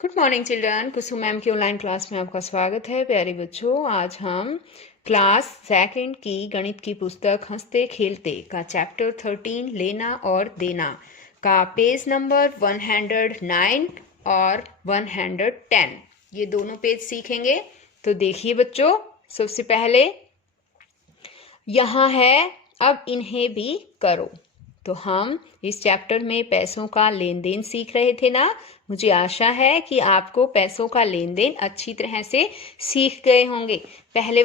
Good morning children. Kusum ma'am की online class में आपका स्वागत है। प्यारे बच्चों, आज हम क्लास सेकंड की गणित की पुस्तक हंसते खेलते का चैप्टर 13 लेना और देना का पेज नंबर 109 और 110 ये दोनों पेज सीखेंगे। तो देखिए बच्चों, सबसे पहले यहाँ है अब इन्हें भी करो। तो हम इस चैप्टर में पैसों का लेन देन सीख रहे थे ना। मुझे आशा है कि आपको पैसों का लेन देन अच्छी तरह से सीख गए होंगे। पहले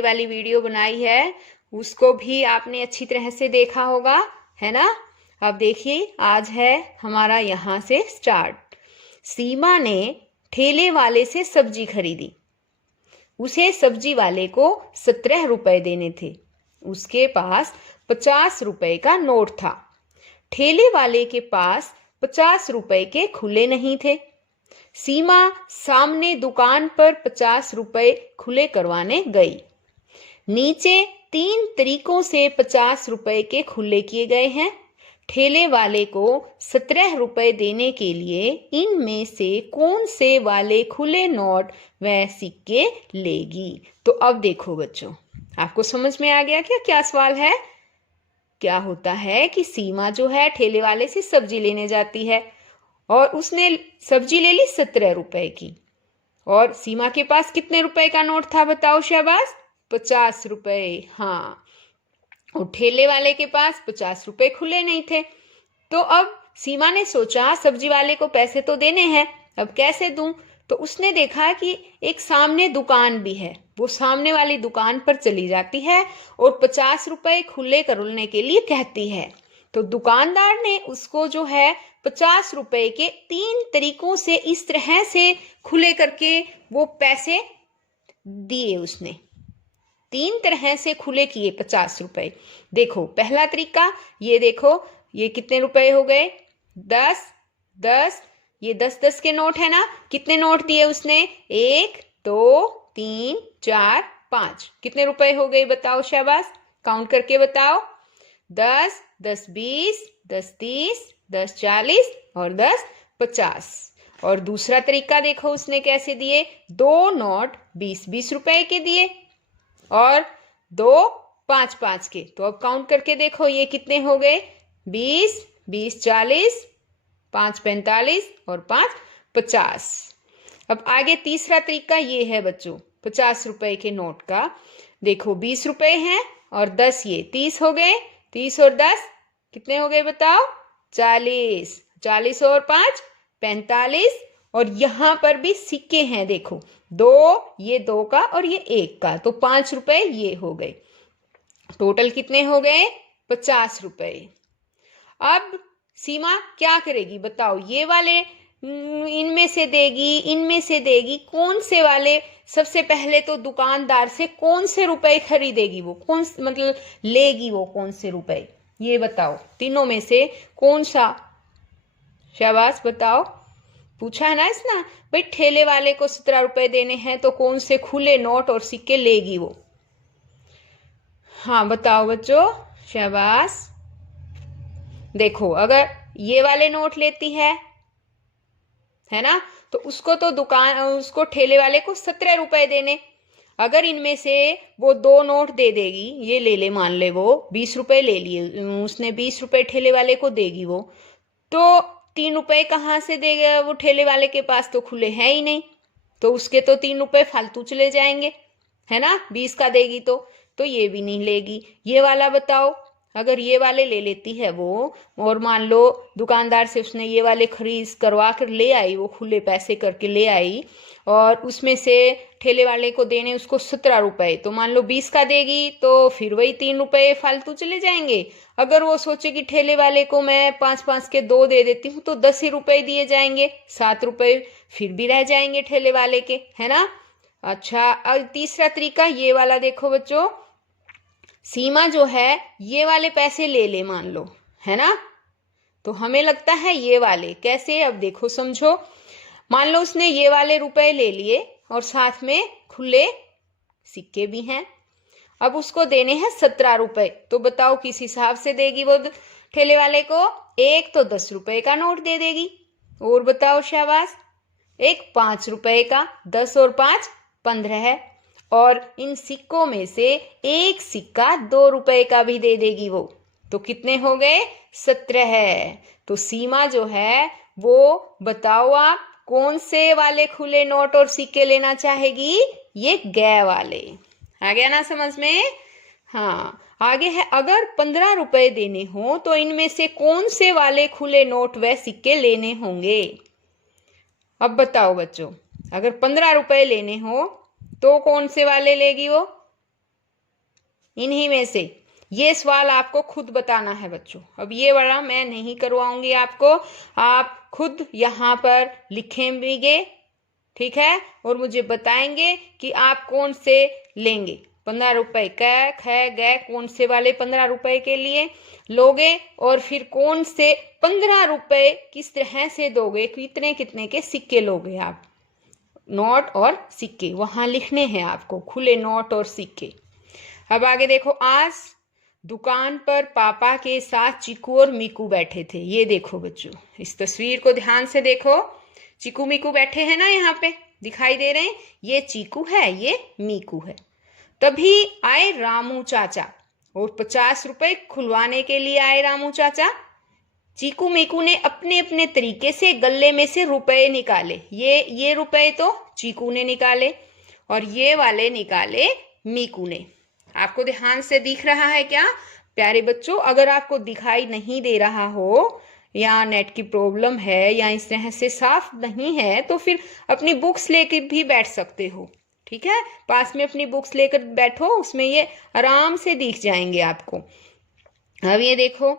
वाली वीडियो बनाई है उसको भी आपने अच्छी तरह से देखा होगा, है ना। अब देखिए, आज है हमारा यहाँ से स्टार्ट। सीमा ने ठेले वाले से सब्जी खरीदी। उसे सब्जी वाले को 17 रुपए देने थे। उसके पास 50 रुपए का नोट था। ठेले वाले के पास 50 रुपए के खुले नहीं थे। सीमा सामने दुकान पर 50 रुपए खुले करवाने गई। नीचे 3 तरीकों से 50 रुपए के खुले किए गए हैं। ठेले वाले को 17 रुपए देने के लिए इनमें से कौन से वाले खुले नोट व सिक्के लेगी। तो अब देखो बच्चों, आपको समझ में आ गया क्या सवाल है। क्या होता है कि सीमा जो है ठेले वाले से सब्जी लेने जाती है और उसने सब्जी ले ली 17 रुपए की। और सीमा के पास कितने रुपए का नोट था बताओ शहबाज? 50 रुपए। हाँ, और ठेले वाले के पास 50 रुपए खुले नहीं थे। तो अब सीमा ने सोचा सब्जी वाले को पैसे तो देने हैं, अब कैसे दूं। तो उसने देखा कि एक सामने दुकान भी है। वो सामने वाली दुकान पर चली जाती है और 50 रुपए खुले करने के लिए कहती है। तो दुकानदार ने उसको जो है 50 रुपए के 3 तरीकों से इस तरह से खुले करके वो पैसे दिए। उसने 3 तरह से खुले किए 50 रुपए। देखो पहला तरीका, ये देखो ये कितने रुपए हो गए? 10 10। ये 10 के नोट है ना। कितने नोट दिए उसने? 1 2 3 4 5। कितने रुपए हो गए बताओ शहबाज? काउंट करके बताओ। 10 10 20 10 30 10 40 और 10 50। और दूसरा तरीका देखो उसने कैसे दिए। 2 नोट 20 रुपए के दिए और 2 5 के। तो अब काउंट करके देखो ये कितने हो गए? 20 20 40 5 45 और 5 50। अब आगे तीसरा तरीका ये है बच्चों 50 रुपए के नोट का। देखो 20 रुपए हैं और 10 ये 30 हो गए। 30 और 10 कितने हो गए बताओ? 40। 40 और 5 45। और यहां पर भी सिक्के हैं, देखो 2, ये 2 का और ये 1 का। तो 5 रुपए ये हो गए। टोटल कितने हो गए? 50 रुपए। अब सीमा क्या करेगी बताओ? ये वाले इनमें से देगी, इनमें से देगी, कौन से वाले? सबसे पहले तो दुकानदार से कौन से रुपए खरीदेगी? वो कौन मतलब लेगी वो कौन से रुपए? ये बताओ तीनों में से कौन सा? शाबाश बताओ। पूछा है ना इसना भाई, ठेले वाले को 17 रुपए देने हैं तो कौन से खुले नोट और सिक्के लेगी वो? हाँ बताओ बच्चों, शाबाश। देखो अगर ये वाले नोट लेती है ना, तो उसको ठेले वाले को 17 रुपए देने। अगर इनमें से वो 2 नोट दे देगी, ये ले मान ले वो 20 रुपए ले लिए उसने, 20 रुपए ठेले वाले को देगी वो, तो 3 रुपए कहाँ से देगा वो? ठेले वाले के पास तो खुले हैं ही नहीं, तो उसके तो 3 रुपए फालतू चले जाएंगे, है ना। 20 का देगी तो ये भी नहीं लेगी। ये वाला बताओ, अगर ये वाले ले लेती है वो, और मान लो दुकानदार से उसने ये वाले खरीद करवा कर ले आई, वो खुले पैसे करके ले आई, और उसमें से ठेले वाले को देने उसको 17 रुपए, तो मान लो 20 का देगी तो फिर वही 3 रुपए फालतू चले जाएंगे। अगर वो सोचे कि ठेले वाले को मैं 5 के 2 दे देती हूँ तो 10 ही रुपए दिए जाएंगे, 7 रुपए फिर भी रह जाएंगे ठेले वाले के, है ना। अच्छा, अब तीसरा तरीका ये वाला देखो बच्चों। सीमा जो है ये वाले पैसे ले मान लो, है ना। तो हमें लगता है ये वाले कैसे, अब देखो समझो। मान लो उसने ये वाले रुपए ले लिए और साथ में खुले सिक्के भी हैं। अब उसको देने हैं 17 रुपए, तो बताओ किस हिसाब से देगी वो ठेले वाले को? एक तो 10 रुपए का नोट दे देगी और बताओ शाबाश। एक 5 रुपए का, 10 और 5 15 है, और इन सिक्कों में से एक सिक्का 2 रुपए का भी दे देगी वो, तो कितने हो गए? 17 है। तो सीमा जो है वो बताओ आप कौन से वाले खुले नोट और सिक्के लेना चाहेगी? ये ग वाले। आ गया ना समझ में? हाँ, आगे है, अगर 15 रुपए देने हो तो इनमें से कौन से वाले खुले नोट व सिक्के लेने होंगे? अब बताओ बच्चों, अगर 15 रुपए लेने हो तो कौन से वाले लेगी वो? इन्हीं में से। ये सवाल आपको खुद बताना है बच्चों। अब ये वाला मैं नहीं करवाऊंगी आपको, आप खुद यहाँ पर लिखेंगे, ठीक है, और मुझे बताएंगे कि आप कौन से लेंगे। 15 रुपए क ख ग कौन से वाले 15 रुपए के लिए लोगे, और फिर कौन से 15 रुपए किस तरह से दोगे, कितने कितने के सिक्के लोगे आप। नोट और सिक्के वहां लिखने हैं आपको, खुले नोट और सिक्के। अब आगे देखो, आज दुकान पर पापा के साथ चीकू और मीकू बैठे थे। ये देखो बच्चों, इस तस्वीर को ध्यान से देखो। चीकू मीकू बैठे हैं ना, यहाँ पे दिखाई दे रहे हैं। ये चीकू है, ये मीकू है। तभी आए रामू चाचा और 50 रुपए खुलवाने के लिए आए रामू चाचा। चीकू मीकू ने अपने अपने तरीके से गले में से रुपए निकाले। ये रुपए तो चीकू ने निकाले और ये वाले निकाले मीकू ने। आपको ध्यान से दिख रहा है क्या प्यारे बच्चों? अगर आपको दिखाई नहीं दे रहा हो या नेट की प्रॉब्लम है या इस तरह से साफ नहीं है तो फिर अपनी बुक्स लेकर भी बैठ सकते हो, ठीक है। पास में अपनी बुक्स लेकर बैठो, उसमें ये आराम से दिख जाएंगे आपको। अब ये देखो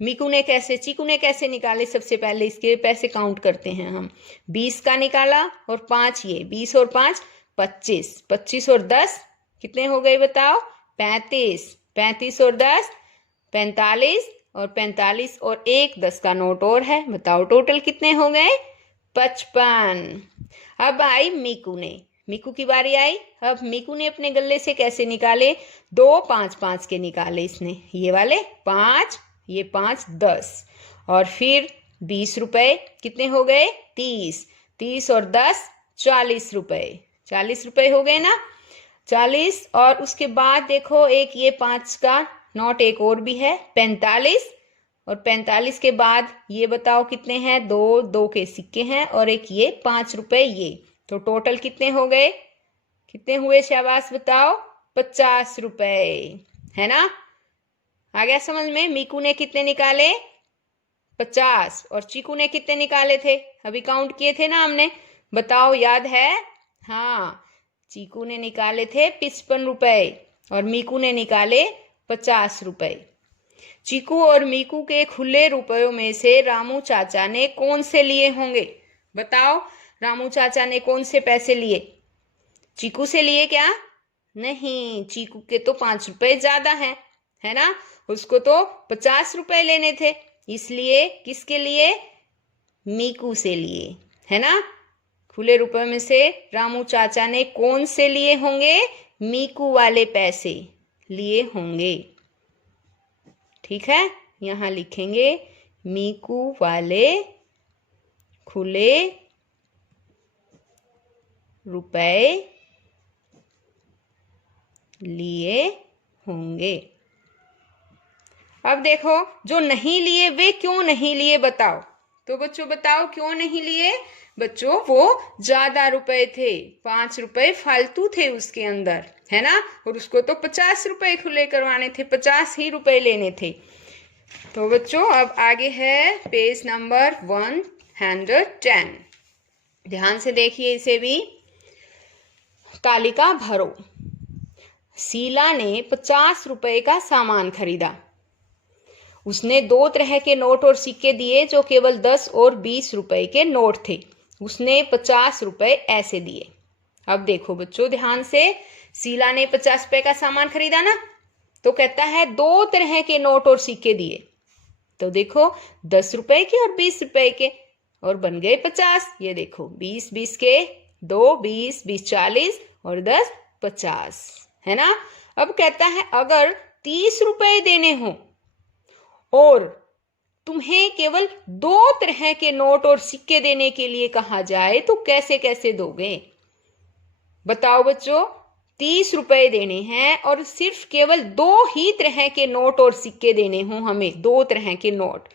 चीकू ने कैसे निकाले। सबसे पहले इसके पैसे काउंट करते हैं हम। 20 का निकाला और 5 ये, 20 और 5 25, 25 और 10 कितने हो गए बताओ? 35, 35 और 10 45, और 45 और 1 10 का नोट और है। बताओ टोटल कितने हो गए? 55। अब आई मीकू की बारी आई। अब मीकू ने अपने गले से कैसे निकाले? 2 5 5 के निकाले इसने। ये वाले 5, ये 5 10, और फिर 20 रुपए कितने हो गए? 30, 30 और 10 40 रुपए, 40 रुपए हो गए ना, 40। और उसके बाद देखो एक ये 5 का नोट एक और भी है 45, और 45 के बाद ये बताओ कितने हैं? 2 2 के सिक्के हैं और एक ये 5 रुपए ये। तो टोटल कितने हो गए? कितने हुए शाबाश बताओ? 50 रुपए, है ना। आ गया समझ में? मीकू ने कितने निकाले? 50, और चीकू ने कितने निकाले थे? अभी काउंट किए थे ना हमने, बताओ याद है? हाँ, चीकू ने निकाले थे 55 रुपए और मीकू ने निकाले 50 रुपए। चीकू और मीकू के खुले रुपयों में से रामू चाचा ने कौन से लिए होंगे? बताओ, रामू चाचा ने कौन से पैसे लिए? चीकू से लिए क्या? नहीं, चीकू के तो 5 रुपए ज्यादा हैं, है ना। उसको तो 50 रुपए लेने थे, इसलिए किसके लिए? मीकू से लिए, है ना। खुले रुपए में से रामू चाचा ने कौन से लिए होंगे? मीकू वाले पैसे लिए होंगे, ठीक है। यहां लिखेंगे मीकू वाले खुले रुपए लिए होंगे। अब देखो, जो नहीं लिए वे क्यों नहीं लिए बताओ। तो बच्चों बताओ क्यों नहीं लिए? बच्चों वो ज्यादा रुपए थे, 5 रुपए फालतू थे उसके अंदर, है ना। और उसको तो 50 रुपए खुले करवाने थे, 50 ही रुपए लेने थे। तो बच्चों अब आगे है पेज नंबर 110। ध्यान से देखिए इसे भी। तालिका भरो। शीला ने 50 रुपए का सामान खरीदा। उसने 2 तरह के नोट और सिक्के दिए जो केवल 10 और 20 रुपए के नोट थे। उसने 50 रुपए ऐसे दिए। अब देखो बच्चों ध्यान से, शीला ने 50 रुपए का सामान खरीदा ना, तो कहता है 2 तरह के नोट और सिक्के दिए। तो देखो 10 रुपए के और 20 रुपए के, और बन गए 50। ये देखो 20 20 के 2 20 20 40 और 10 50, है ना। अब कहता है अगर 30 रुपए देने हो और तुम्हें केवल 2 तरह के नोट और सिक्के देने के लिए कहा जाए तो कैसे कैसे दोगे? बताओ बच्चों, 30 रुपए देने हैं और सिर्फ केवल 2 ही तरह के नोट और सिक्के देने हों हमें, 2 तरह के नोट।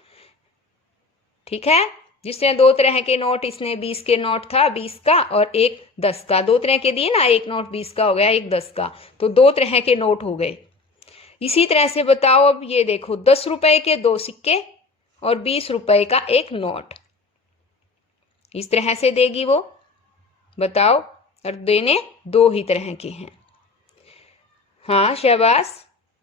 ठीक है, जिसमें 2 तरह के नोट, इसने 20 के नोट था, 20 का और एक 10 का, 2 तरह के दिए ना, एक नोट 20 का हो गया, एक 10 का, तो 2 तरह के नोट हो गए। इसी तरह से बताओ, अब ये देखो 10 रुपए के 2 सिक्के और 20 रुपए का एक नोट, इस तरह से देगी वो। बताओ, और देने 2 ही तरह के हैं। हाँ शाबाश,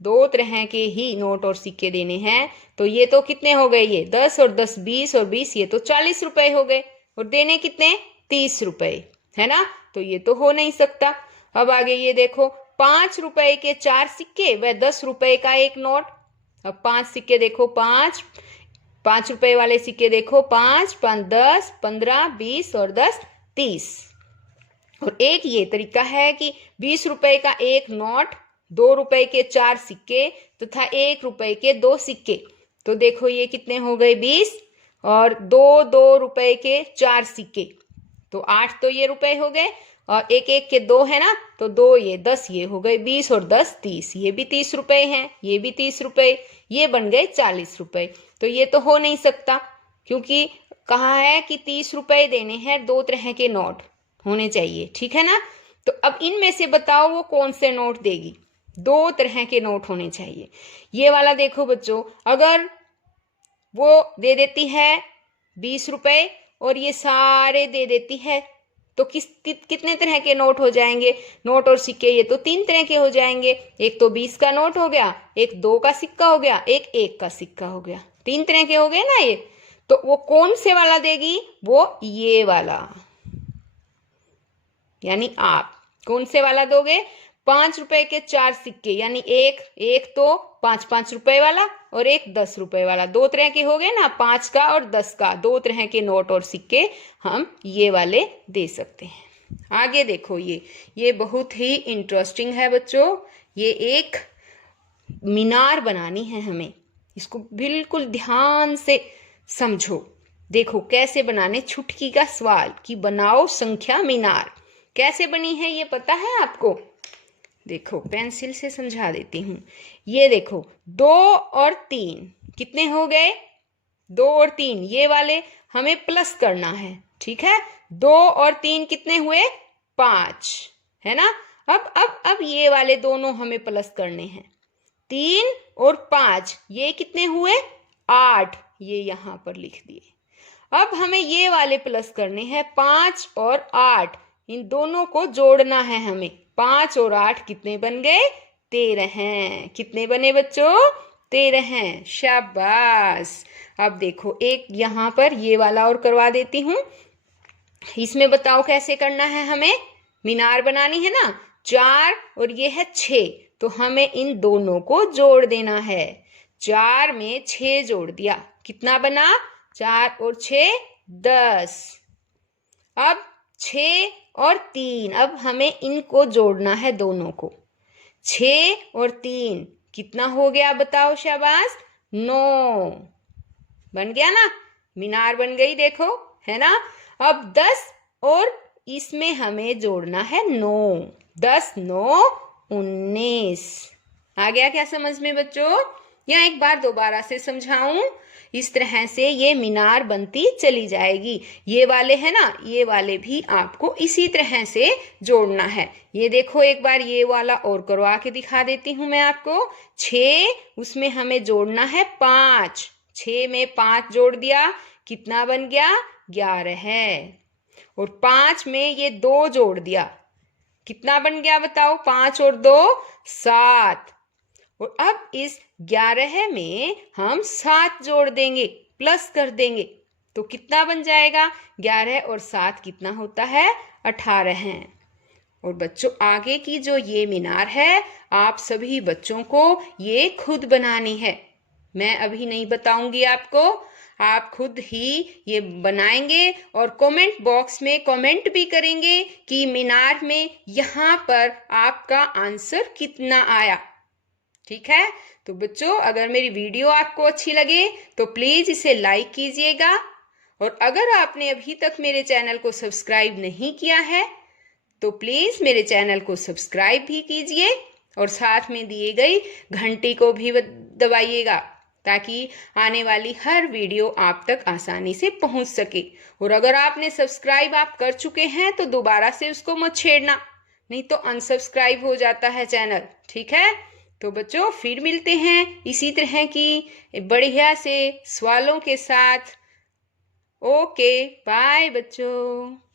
2 तरह के ही नोट और सिक्के देने हैं। तो ये तो कितने हो गए, ये 10 और 10 20 और 20, ये तो 40 रुपए हो गए, और देने कितने, 30 रुपए, है ना? तो ये तो हो नहीं सकता। अब आगे ये देखो, 5 रुपए के 4 सिक्के व 10 रुपए का एक नोट। अब 5 सिक्के देखो, 5 रुपए वाले सिक्के देखो, 5 5 10 15 20 और 10 30। और एक ये तरीका है कि 20 रुपए का एक नोट, 2 रुपए के 4 सिक्के तथा 1 रुपए के 2 सिक्के। तो देखो ये कितने हो गए, 20, और 2 रुपए के 4 सिक्के, तो 8 तो ये रुपए हो गए, और एक एक के 2 है ना, तो 2 ये 10, ये हो गए 20 और 10 30, ये भी 30 रुपए हैं, ये भी 30 रुपए, ये बन गए 40 रुपए। तो ये तो हो नहीं सकता, क्योंकि कहा है कि 30 रुपए देने हैं, 2 तरह के नोट होने चाहिए, ठीक है ना? तो अब इनमें से बताओ वो कौन से नोट देगी? 2 तरह के नोट होने चाहिए। ये वाला देखो बच्चों, अगर वो दे देती है 20 रुपए और ये सारे दे देती है, तो कितने तरह के नोट हो जाएंगे, नोट और सिक्के? ये तो 3 तरह के हो जाएंगे। एक तो 20 का नोट हो गया, एक 2 का सिक्का हो गया, एक 1 का सिक्का हो गया, 3 तरह के हो गए ना ये। तो वो कौन से वाला देगी? वो ये वाला, यानी आप कौन से वाला दोगे? 5 रुपए के 4 सिक्के, यानी एक तो 5 रुपए वाला और एक 10 रुपए वाला, 2 तरह के हो गए ना, 5 का और 10 का, 2 तरह के नोट और सिक्के हम ये वाले दे सकते हैं। आगे देखो, ये बहुत ही इंटरेस्टिंग है बच्चों। ये एक मीनार बनानी है हमें, इसको बिल्कुल ध्यान से समझो। देखो कैसे बनाने, छुटकी का सवाल कि बनाओ संख्या मीनार। कैसे बनी है ये पता है आपको? देखो पेंसिल से समझा देती हूँ। ये देखो 2 और 3 कितने हो गए? 2 और 3, ये वाले हमें प्लस करना है, ठीक है? 2 और 3 कितने हुए? 5, है ना? अब ये वाले दोनों हमें प्लस करने हैं। 3 और 5 ये कितने हुए? 8, ये यहाँ पर लिख दिए। अब हमें ये वाले प्लस करने हैं, 5 और 8, इन दोनों को जोड़ना है हमें। 5 और 8 कितने बन गए? 13 हैं। कितने बने बच्चों? 13 हैं। शाबाश। अब देखो एक यहाँ पर ये वाला और करवा देती हूँ। इसमें बताओ कैसे करना है हमें? मीनार बनानी है ना। 4 और ये है 6, तो हमें इन दोनों को जोड़ देना है। 4 में 6 जोड़ दिया, कितना बना? 4 और 6 10। अब 6 और 3, अब हमें इनको जोड़ना है दोनों को। 6 और 3 कितना हो गया बताओ? शाबाश, 9 बन गया ना, मीनार बन गई, देखो, है ना। अब 10 और इसमें हमें जोड़ना है 9, 10 9 19। आ गया क्या समझ में बच्चों? या एक बार दोबारा से समझाऊं? इस तरह से ये मीनार बनती चली जाएगी। ये वाले है ना, ये वाले भी आपको इसी तरह से जोड़ना है। ये देखो एक बार ये वाला और करवा के दिखा देती हूँ मैं आपको। 6, उसमें हमें जोड़ना है 5, 6 में 5 जोड़ दिया, कितना बन गया? 11 है। और 5 में ये 2 जोड़ दिया, कितना बन गया बताओ? 5 और 2 7। और अब इस 11 में हम 7 जोड़ देंगे, प्लस कर देंगे, तो कितना बन जाएगा? 11 और 7 कितना होता है? 18 हैं। और बच्चों आगे की जो ये मीनार है, आप सभी बच्चों को ये खुद बनानी है। मैं अभी नहीं बताऊंगी आपको, आप खुद ही ये बनाएंगे और कमेंट बॉक्स में कमेंट भी करेंगे कि मीनार में यहाँ पर आपका आंसर कितना आया। ठीक है। तो बच्चों, अगर मेरी वीडियो आपको अच्छी लगे तो प्लीज इसे लाइक कीजिएगा, और अगर आपने अभी तक मेरे चैनल को सब्सक्राइब नहीं किया है तो प्लीज मेरे चैनल को सब्सक्राइब भी कीजिए और साथ में दिए गई घंटी को भी दबाइएगा, ताकि आने वाली हर वीडियो आप तक आसानी से पहुंच सके। और अगर आपने सब्सक्राइब आप कर चुके हैं तो दोबारा से उसको मत छेड़ना, नहीं तो अनसब्सक्राइब हो जाता है चैनल, ठीक है। तो बच्चों, फिर मिलते हैं इसी तरह की बढ़िया से सवालों के साथ। ओके, बाय बच्चों।